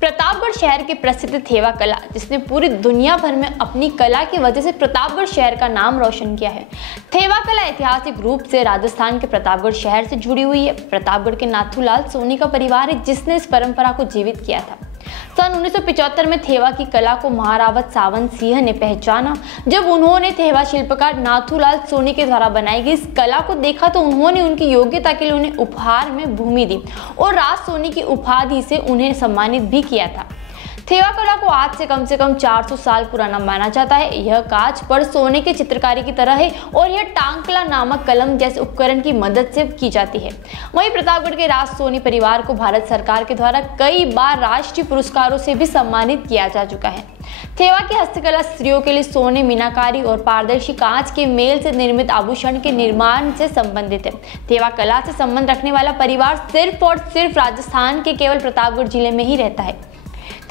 प्रतापगढ़ शहर की प्रसिद्ध थेवा कला, जिसने पूरी दुनिया भर में अपनी कला की वजह से प्रतापगढ़ शहर का नाम रोशन किया है। थेवा कला ऐतिहासिक रूप से राजस्थान के प्रतापगढ़ शहर से जुड़ी हुई है। प्रतापगढ़ के नाथूलाल सोनी का परिवार है जिसने इस परंपरा को जीवित किया था। सन 1975 में थेवा की कला को महारावत सावंत सिंह ने पहचाना। जब उन्होंने थेवा शिल्पकार नाथूलाल सोनी के द्वारा बनाई गई इस कला को देखा तो उन्होंने उनकी योग्यता के लिए उन्हें उपहार में भूमि दी और राज सोनी की उपाधि से उन्हें सम्मानित भी किया था। थेवा कला को आज से कम 400 साल पुराना माना जाता है। यह कांच पर सोने की चित्रकारी की तरह है और यह टांकला नामक कलम जैसे उपकरण की मदद से की जाती है। वहीं प्रतापगढ़ के राज सोनी परिवार को भारत सरकार के द्वारा कई बार राष्ट्रीय पुरस्कारों से भी सम्मानित किया जा चुका है। थेवा की हस्तकला स्त्रियों के लिए सोने, मीनाकारी और पारदर्शी कांच के मेल से निर्मित आभूषण के निर्माण से संबंधित है। थेवा कला से संबंध रखने वाला परिवार सिर्फ और सिर्फ राजस्थान के केवल प्रतापगढ़ जिले में ही रहता है।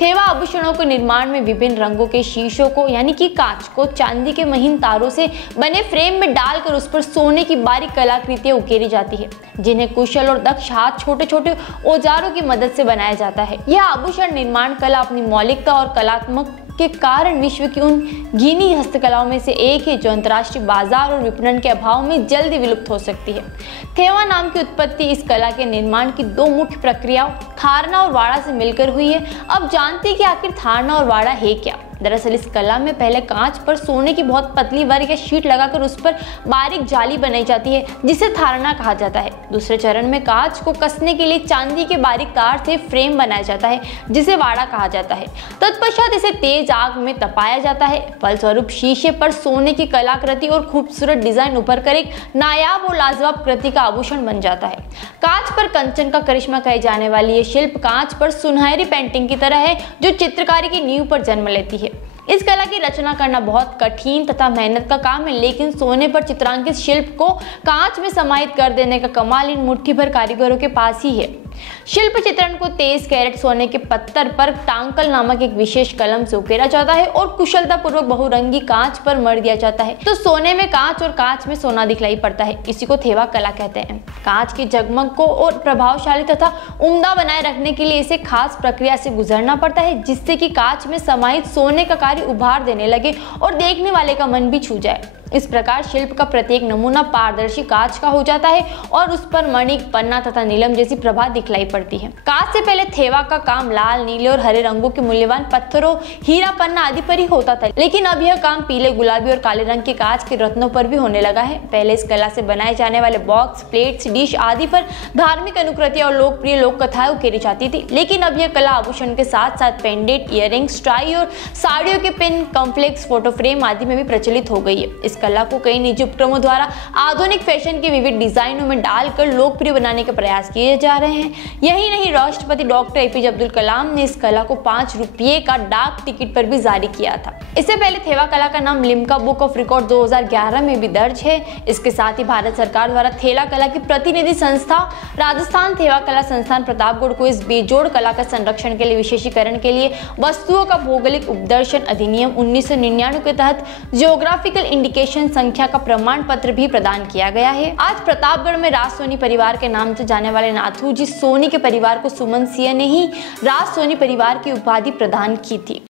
थेवा आभूषणों के निर्माण में विभिन्न रंगों के शीशों को यानी कि कांच को चांदी के महीन तारों से बने फ्रेम में डालकर उस पर सोने की बारीक कलाकृतियां उकेरी जाती है, जिन्हें कुशल और दक्ष हाथ छोटे छोटे औजारों की मदद से बनाया जाता है। यह आभूषण निर्माण कला अपनी मौलिकता और कलात्मक के कारण विश्व की उन गिनी हस्तकलाओं में से एक है जो अंतर्राष्ट्रीय बाजार और विपणन के अभाव में जल्दी विलुप्त हो सकती है। थेवा नाम की उत्पत्ति इस कला के निर्माण की दो मुख्य प्रक्रियाओं थारना और वाड़ा से मिलकर हुई है। अब जानते हैं कि आखिर थारना और वाड़ा है क्या। दरअसल इस कला में पहले कांच पर सोने की बहुत पतली वर्ग या शीट लगाकर उस पर बारीक जाली बनाई जाती है जिसे थारना कहा जाता है। दूसरे चरण में कांच को कसने के लिए चांदी के बारीक तार से फ्रेम बनाया जाता है जिसे वाड़ा कहा जाता है। तत्पश्चात इसे तेज आग में तपाया जाता है। फलस्वरूप शीशे पर सोने की कलाकृति और खूबसूरत डिजाइन उभर कर एक नायाब और लाजवाब कृति का आभूषण बन जाता है। कांच पर कंचन का करिश्मा कहे जाने वाली ये शिल्प कांच पर सुनहरी पेंटिंग की तरह है जो चित्रकारी की नींव पर जन्म लेती है। इस कला की रचना करना बहुत कठिन तथा मेहनत का काम है, लेकिन सोने पर चित्रांकित शिल्प को कांच में समाहित कर देने का कमाल इन मुट्ठी भर कारीगरों के पास ही है। शिल्प चित्रण को 23 कैरेट सोने के पत्थर पर टांकल नामक एक विशेष कलम से उकेरा जाता है और कुशलता पूर्वक बहुरंगी कांच पर मढ़ दिया जाता है तो सोने में कांच और कांच में सोना दिखलाई पड़ता है। इसी को थेवा कला कहते हैं। कांच की जगमग को और प्रभावशाली तथा उम्दा बनाए रखने के लिए इसे खास प्रक्रिया से गुजरना पड़ता है जिससे कि कांच में समाहित सोने का कार्य उभार देने लगे और देखने वाले का मन भी छू जाए। इस प्रकार शिल्प का प्रत्येक नमूना पारदर्शी कांच का हो जाता है और उस पर मणि, पन्ना तथा नीलम जैसी प्रभा दिखलाई पड़ती है। कांच से पहले थेवा का काम लाल, नीले और हरे रंगों के मूल्यवान पत्थरों, हीरा, पन्ना आदि पर ही होता था, लेकिन अब यह काम पीले, गुलाबी और काले रंग के कांच के रत्नों पर भी होने लगा है। पहले इस कला से बनाए जाने वाले बॉक्स, प्लेट्स, डिश आदि पर धार्मिक अनुकृतियां और लोकप्रिय लोक कथाएं उकेरी जाती थी, लेकिन अब यह कला आभूषण के साथ साथ पेंडेंट, इयररिंग्स, टाई और साड़ियों के पिन, कॉम्प्लेक्स, फोटो फ्रेम आदि में भी प्रचलित हो गई है। इस कला को कई निजी उपक्रमों द्वारा आधुनिक फैशन के विविध डिजाइनों में डालकर लोकप्रिय बनाने के प्रयास किए जा रहे हैं। यही नहीं, राष्ट्रपति डॉक्टर एपीजे अब्दुल कलाम ने इस कला को 5 रुपये का डाक टिकट पर भी जारी किया था। इससे पहले थेवा कला का नाम लिम्का बुक ऑफ रिकॉर्ड 2011 में भी दर्ज है। इसके साथ ही भारत सरकार द्वारा थेवा कला की प्रतिनिधि संस्था राजस्थान थेवा कला संस्थान प्रतापगढ़ को इस बेजोड़ कला का संरक्षण के लिए विशेषीकरण के लिए वस्तुओं का भौगोलिक उपदर्शन अधिनियम 1999 के तहत जियोग्राफिकल इंडिकेशन संख्या का प्रमाण पत्र भी प्रदान किया गया है। आज प्रतापगढ़ में राज सोनी परिवार के नाम से जाने वाले नाथू जी सोनी के परिवार को सुमन सिंह ने ही राज सोनी परिवार की उपाधि प्रदान की थी।